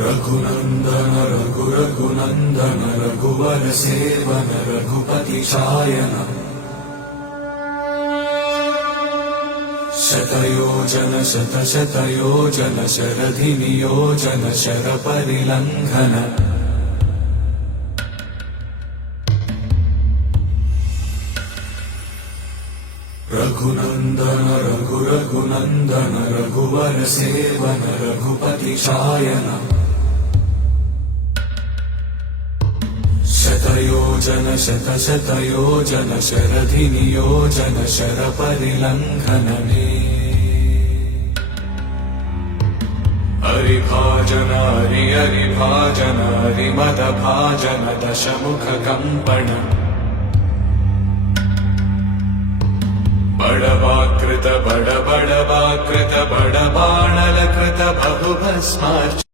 रघुनन्दन रघुरघुनन्दन रघुवर seven Raghupati चायन शतयोजन शतशतयोजन शरधि नियोजन शरपरिलङ्घन रघुनन्दन रघुरघुनन्दन रघुवर seven Raghupati चायन शतयोजन शतशतयोजन शरधि नियोजन शरपरिलङ्घनने हरिभाजन हरिभाजन हरिमदभाजन दशमुख कंपन बड़वाकृत बड़वाकृत बड़बाणलकृत बहुभस्मार्च